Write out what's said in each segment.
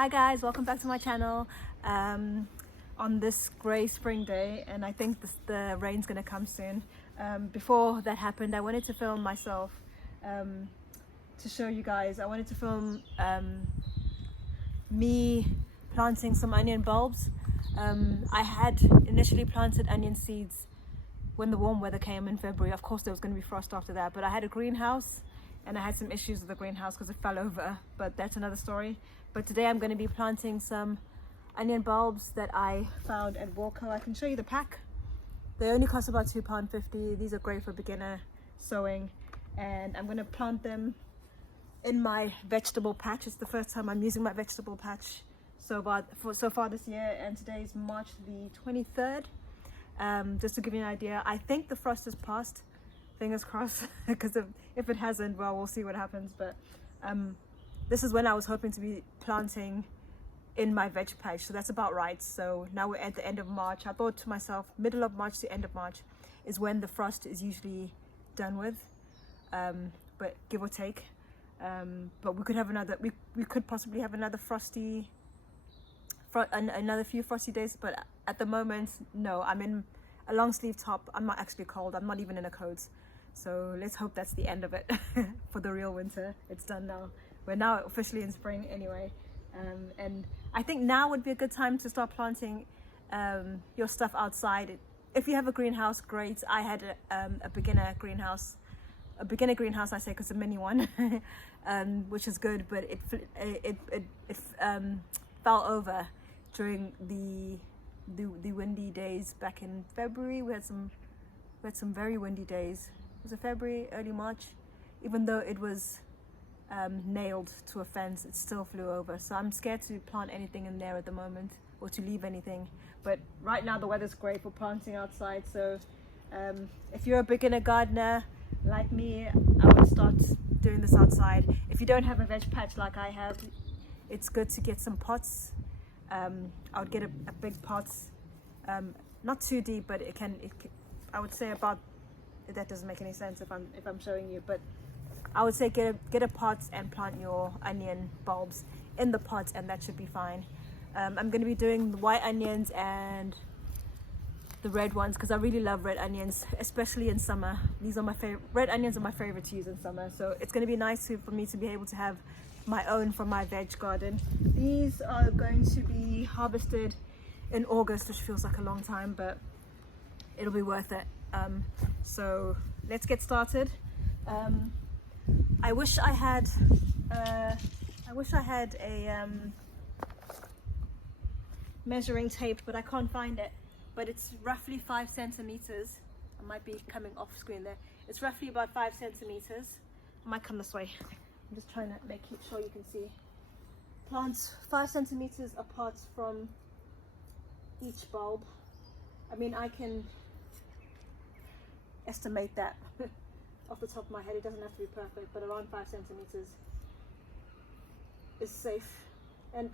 Hi guys, welcome back to my channel on this grey spring day, and I think the rain's gonna come soon. Before that happened, I wanted to film myself to show you guys. I wanted to film me planting some onion bulbs. I had initially planted onion seeds when the warm weather came in February. Of course there was going to be frost after that, but I had a greenhouse and I had some issues with the greenhouse because it fell over, but that's another story. But today I'm going to be planting some onion bulbs that I found at Walco. I can show you the pack. They only cost about £2.50. These are great for beginner sowing, and I'm going to plant them in my vegetable patch. It's the first time I'm using my vegetable patch so far this year, and today is March the 23rd. Just to give you an idea, I think the frost has passed, fingers crossed, because if it hasn't, well, we'll see what happens. But this is when I was hoping to be planting in my veg patch, so that's about right. So now we're at the end of March. I thought to myself, middle of March to end of March is when the frost is usually done with, but give or take. But we could have another, we could possibly have another another few frosty days, but at the moment, no. I'm in a long sleeve top. I'm not actually cold. I'm not even in a coat. So let's hope that's the end of it for the real winter. It's done now. We're now officially in spring anyway. And I think now would be a good time to start planting your stuff outside. If you have a greenhouse, great. I had a beginner greenhouse. A beginner greenhouse, I say, because a mini one, which is good, but it fell over during the windy days back in February. We had some very windy days. Was it February, early March? Even though it was nailed to a fence, it still flew over. So I'm scared to plant anything in there at the moment, or to leave anything. But right now the weather's great for planting outside. So if you're a beginner gardener like me, I would start doing this outside. If you don't have a veg patch like I have, it's good to get some pots. I would get a big pot, not too deep, but it can, I would say about, that doesn't make any sense if I'm showing you, but I would say get a pot and plant your onion bulbs in the pot, and that should be fine. I'm going to be doing the white onions and the red ones because I really love red onions, especially in summer. These are my favorite. Red onions are my favorite to use in summer, so it's going to be nice for me to be able to have my own from my veg garden. These are going to be harvested in August, which feels like a long time, but it'll be worth it. So let's get started. I wish I had a measuring tape, but I can't find it. But it's roughly 5 centimeters. I might be coming off screen there. It's roughly about 5 centimeters. I might come this way. I'm just trying to make sure you can see. Plants 5 centimeters apart from each bulb. I mean, I can estimate that off the top of my head. It doesn't have to be perfect, but around 5 centimeters is safe. And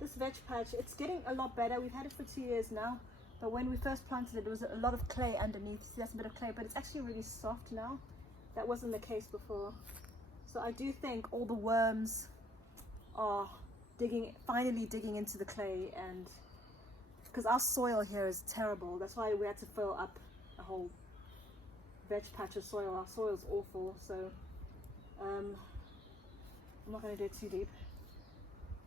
this veg patch, it's getting a lot better. We've had it for 2 years now, but when we first planted it, there was a lot of clay underneath. See, that's a bit of clay, but it's actually really soft now. That wasn't the case before. So I do think all the worms are finally digging into the clay, and because our soil here is terrible, that's why we had to fill up a whole veg patch of soil. Our soil is awful, so I'm not going to do it too deep.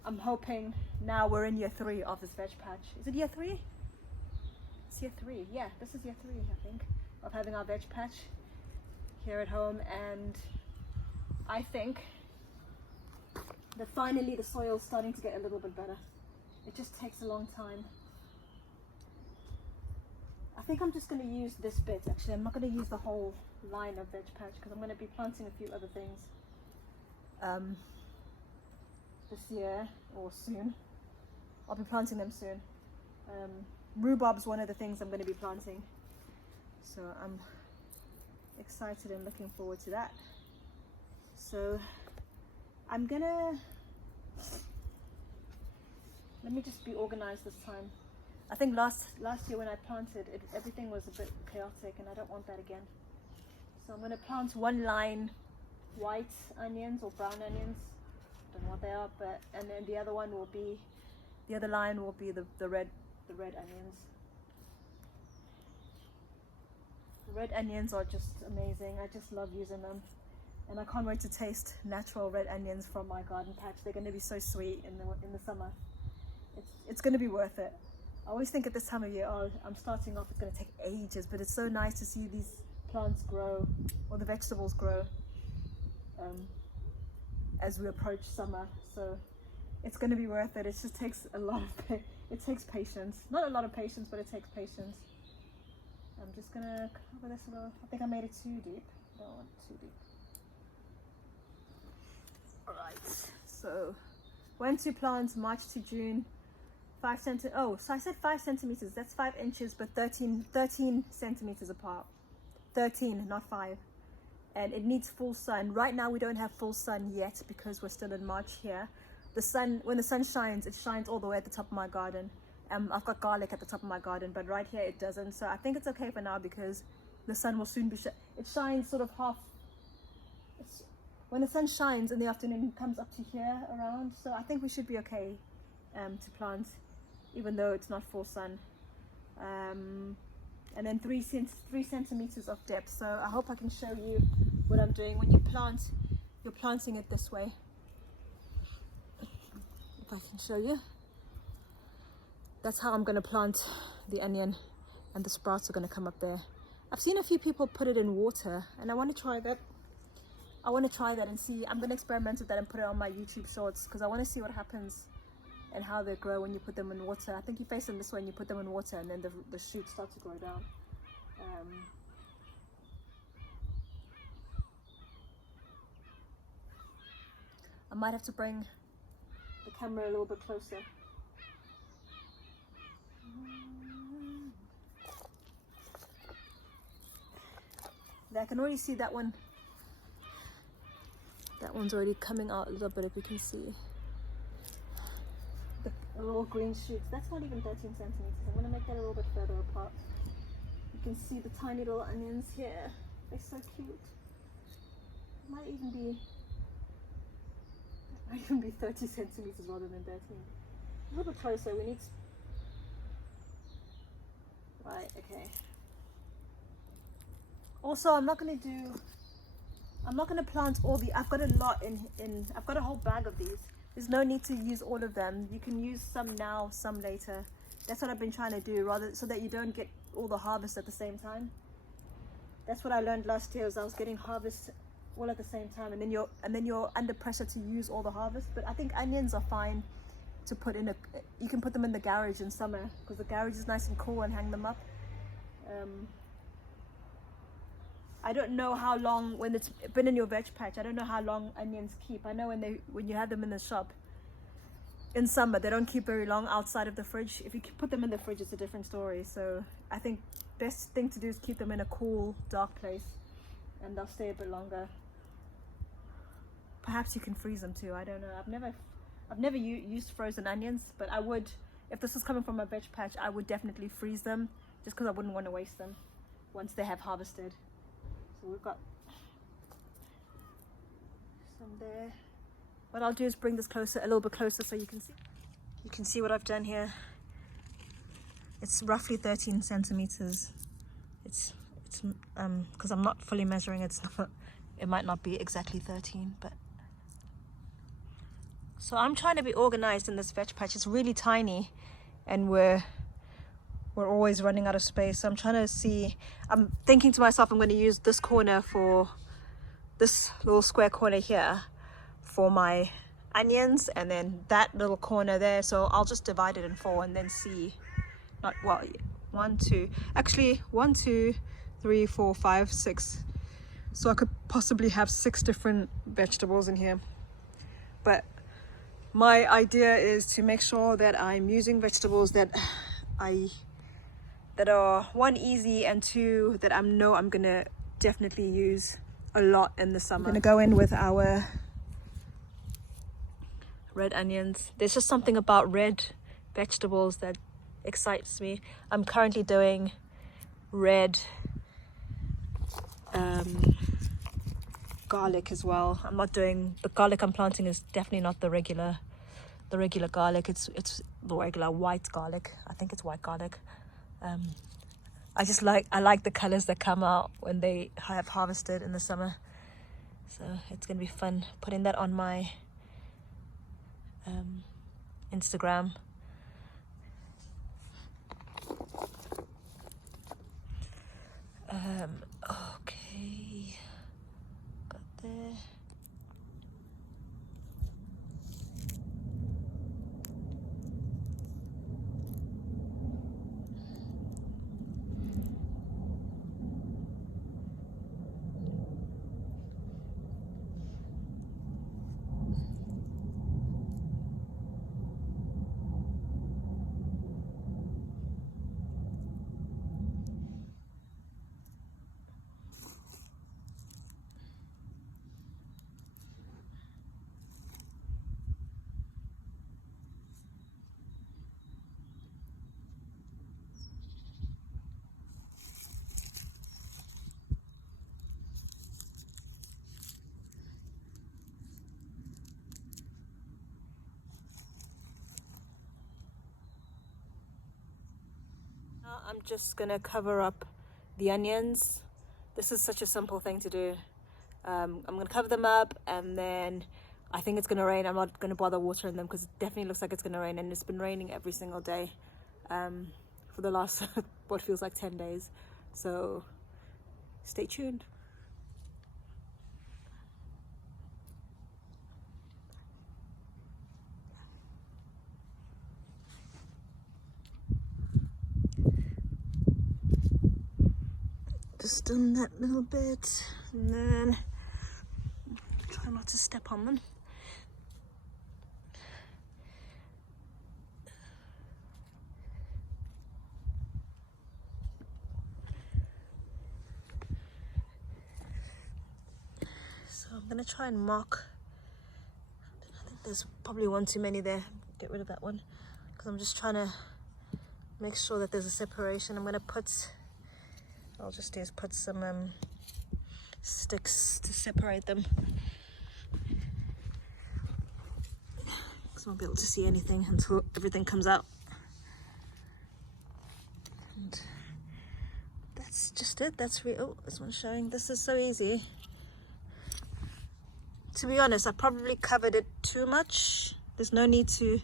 I'm hoping now we're in year 3 of this veg patch. Is it year 3? It's year 3. Yeah, this is year 3, I think, of having our veg patch here at home, and I think that finally the soil's starting to get a little bit better. It just takes a long time. I think I'm just going to use this bit, actually. I'm not going to use the whole line of veg patch because I'm going to be planting a few other things this year or soon. I'll be planting them soon. Rhubarb's one of the things I'm going to be planting, so I'm excited and looking forward to that. So I'm gonna, let me just be organized this time. I think last year when I planted it, everything was a bit chaotic, and I don't want that again. So I'm going to plant one line white onions or brown onions, don't know what they are, but and then the other line will be the red onions. The red onions are just amazing. I just love using them, and I can't wait to taste natural red onions from my garden patch. They're going to be so sweet in the summer. It's going to be worth it. I always think at this time of year, oh, I'm starting off, it's going to take ages, but it's so nice to see these plants grow, or the vegetables grow, as we approach summer. So it's going to be worth it. It just takes it takes patience. Not a lot of patience, but it takes patience. I'm just going to cover this a little. I think I made it too deep. I don't want it too deep. Alright, so when to plant March to June. So I said 5 centimeters, that's 5 inches, but 13 centimeters apart. 13, not 5. And it needs full sun. Right now we don't have full sun yet because we're still in March here. When the sun shines, it shines all the way at the top of my garden. I've got garlic at the top of my garden, but right here it doesn't. So I think it's okay for now because the sun will soon be, it shines sort of half. When the sun shines in the afternoon, it comes up to here around. So I think we should be okay to plant, even though it's not full sun. And then 3 centimeters of depth. So I hope I can show you what I'm doing. When you plant, you're planting it this way. If I can show you. That's how I'm going to plant the onion, and the sprouts are going to come up there. I've seen a few people put it in water, and I want to try that. I want to try that and see. I'm going to experiment with that and put it on my YouTube shorts because I want to see what happens and how they grow when you put them in water. I think you face them this way and you put them in water, and then the shoots start to grow down. I might have to bring the camera a little bit closer. I can already see that one. That one's already coming out a little bit, if you can see. The little green shoots. That's not even 13 centimeters. I'm going to make that a little bit further apart. You can see the tiny little onions here. They're so cute. It might even be 30 centimeters rather than 13. A little bit closer. We need. Right. Okay. Also, I'm not going to plant all I've got a lot I've got a whole bag of these. There's no need to use all of them. You can use some now, some later. That's what I've been trying to do, rather so that you don't get all the harvest at the same time. That's what I learned last year, was I was getting harvest all at the same time, and then you're under pressure to use all the harvest. But I think onions are fine to put in you can put them in the garage in summer because the garage is nice and cool, and hang them up. I don't know how long, when it's been in your veg patch, I don't know how long onions keep. I know when you have them in the shop in summer, they don't keep very long outside of the fridge. If you put them in the fridge, it's a different story. So I think best thing to do is keep them in a cool, dark place, and they'll stay a bit longer. Perhaps you can freeze them too. I don't know. I've never used frozen onions, but I would, if this was coming from a veg patch, I would definitely freeze them, just because I wouldn't want to waste them once they have harvested. So we've got some there. What I'll do is bring this closer, a little bit closer, so you can see. You can see what I've done here. It's roughly 13 centimeters. It's because I'm not fully measuring it, so it might not be exactly 13, but. So I'm trying to be organized in this veg patch. It's really tiny, and we're always running out of space. So I'm trying to see, I'm thinking to myself, I'm going to use this corner for this little square corner here for my onions, and then that little corner there. So I'll just divide it in 4 and then see, not, well, 1, 2, actually 1, 2, 3, 4, 5, 6. So I could possibly have 6 different vegetables in here. But my idea is to make sure that I'm using vegetables that are 1, easy, and 2 that I know I'm gonna definitely use a lot in the summer. I'm gonna go in with our red onions. There's just something about red vegetables that excites me. I'm currently doing red garlic as well. I'm not doing the garlic I'm planting is definitely not the regular garlic. It's the regular white garlic. I think it's white garlic. I like the colors that come out when they have harvested in the summer. So it's gonna be fun putting that on my Instagram. Okay, got there. Now I'm just gonna cover up the onions. This is such a simple thing to do. I'm gonna cover them up, and then I think it's gonna rain. I'm not gonna bother watering them because it definitely looks like it's gonna rain, and it's been raining every single day for the last what feels like 10 days. So stay tuned. Just done that little bit, and then try not to step on them. So I'm gonna try and mark. I think there's probably one too many there. Get rid of that one because I'm just trying to make sure that there's a separation. I'll just do is put some sticks to separate them, because I won't be able to see anything until everything comes out. And that's just it. That's real. This one's showing. This is so easy. To be honest, I probably covered it too much. There's no need to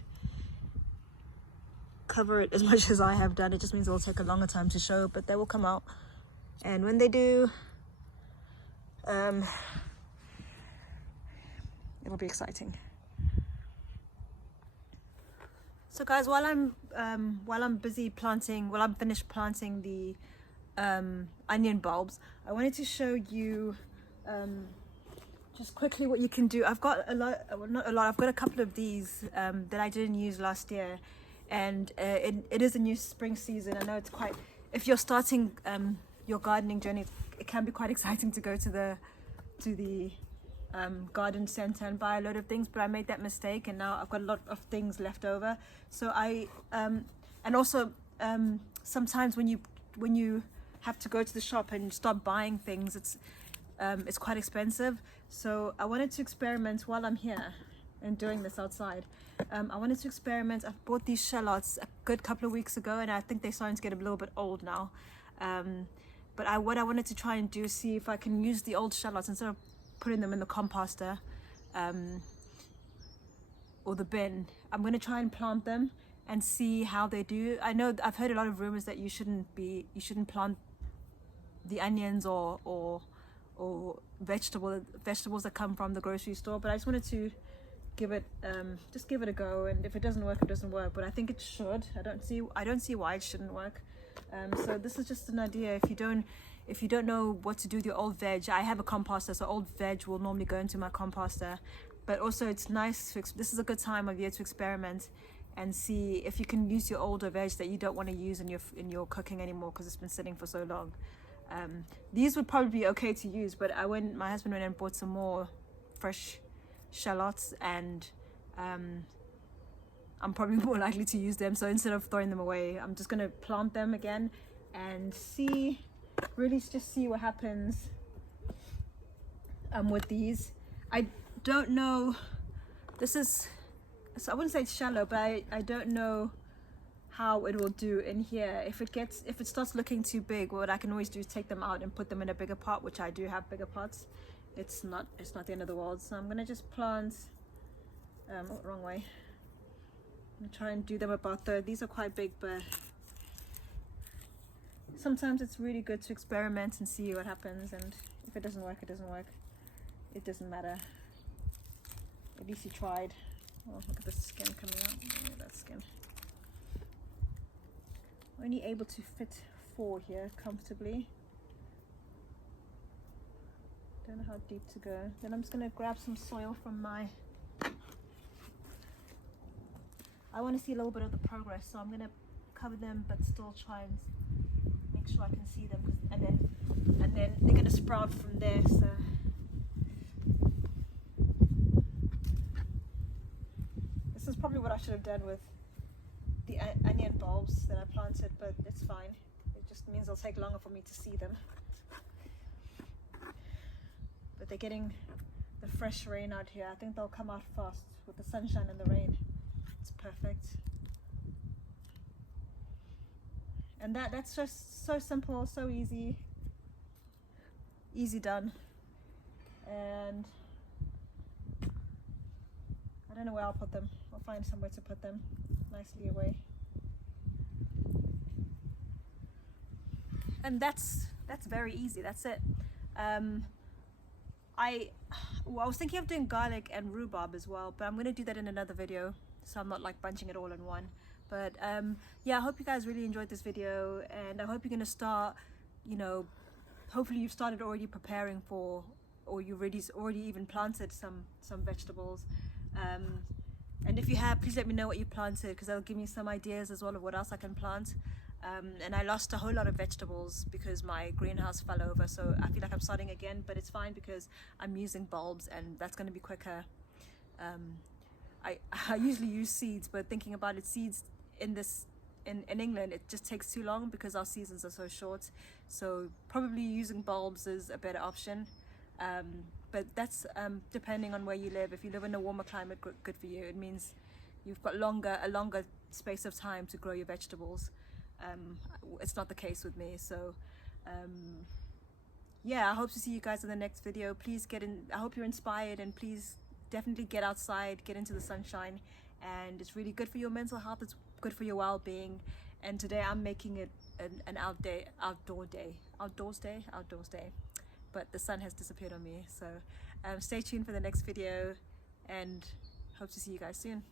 cover it as much as I have done. It just means it will take a longer time to show, but they will come out. And when they do, it'll be exciting. So guys, while I'm busy planting, I'm finished planting the onion bulbs, I wanted to show you just quickly what you can do. I've got a lot, well, not a lot, I've got a couple of these that I didn't use last year, and it is a new spring season. I know it's quite, if you're starting your gardening journey, it can be quite exciting to go to the garden center and buy a load of things, but I made that mistake, and now I've got a lot of things left over. So I and also sometimes when you have to go to the shop and start buying things, it's quite expensive. So I wanted to experiment while I'm here and doing this outside. I wanted to experiment. I've bought these shallots a good couple of weeks ago, and I think they're starting to get a little bit old now. But what I wanted to try and do is see if I can use the old shallots instead of putting them in the composter or the bin. I'm going to try and plant them and see how they do. I know I've heard a lot of rumors that you shouldn't plant the onions or vegetables that come from the grocery store, but I just wanted to give it a go, and if it doesn't work, it doesn't work, but I think it should. I don't see why it shouldn't work. So this is just an idea. If you don't know what to do with your old veg, I have a composter, so old veg will normally go into my composter. But also it's nice this is a good time of year to experiment and see if you can use your older veg that you don't want to use in your cooking anymore because it's been sitting for so long. These would probably be okay to use, but my husband went and bought some more fresh shallots, and I'm probably more likely to use them. So instead of throwing them away, I'm just going to plant them again and really just see what happens. with these. I don't know, this is, so I wouldn't say it's shallow, but I don't know how it will do in here. If it starts looking too big, what I can always do is take them out and put them in a bigger pot, which I do have bigger pots. It's not the end of the world. So I'm gonna just plant, oh, wrong way. I'm gonna try and do them about third. These are quite big, but sometimes it's really good to experiment and see what happens, and if it doesn't work, it doesn't work. It doesn't matter. At least you tried. Oh, look at the skin coming out. Look at that skin. Only able to fit 4 here comfortably. Don't know how deep to go. Then I'm just gonna grab some soil from my, I want to see a little bit of the progress, so I'm gonna cover them but still try and make sure I can see them, and then they're gonna sprout from there. So this is probably what I should have done with the onion bulbs that I planted, but it's fine. It just means it'll take longer for me to see them. But they're getting the fresh rain out here. I think they'll come out fast with the sunshine and the rain. It's perfect. And that's just so simple, so easy done. And I don't know where I'll put them. I'll find somewhere to put them nicely away. And that's very easy. That's it. I was thinking of doing garlic and rhubarb as well, but I'm going to do that in another video, so I'm not like bunching it all in one. But yeah, I hope you guys really enjoyed this video, and I hope you're going to start, you know, hopefully you've started already preparing for, or you already even planted some vegetables. And if you have, please let me know what you planted, because that'll give me some ideas as well of what else I can plant. And I lost a whole lot of vegetables because my greenhouse fell over, so I feel like I'm starting again, but it's fine because I'm using bulbs and that's going to be quicker. I usually use seeds, but thinking about it, seeds in England, it just takes too long because our seasons are so short. So probably using bulbs is a better option. But that's depending on where you live. If you live in a warmer climate, good for you. It means you've got a longer space of time to grow your vegetables. It's not the case with me. So yeah, I hope to see you guys in the next video. Please get in. I hope you're inspired, and please definitely get outside, get into the sunshine, and it's really good for your mental health. It's good for your well-being. And today I'm making it an outdoors day. But the sun has disappeared on me, so stay tuned for the next video, and hope to see you guys soon.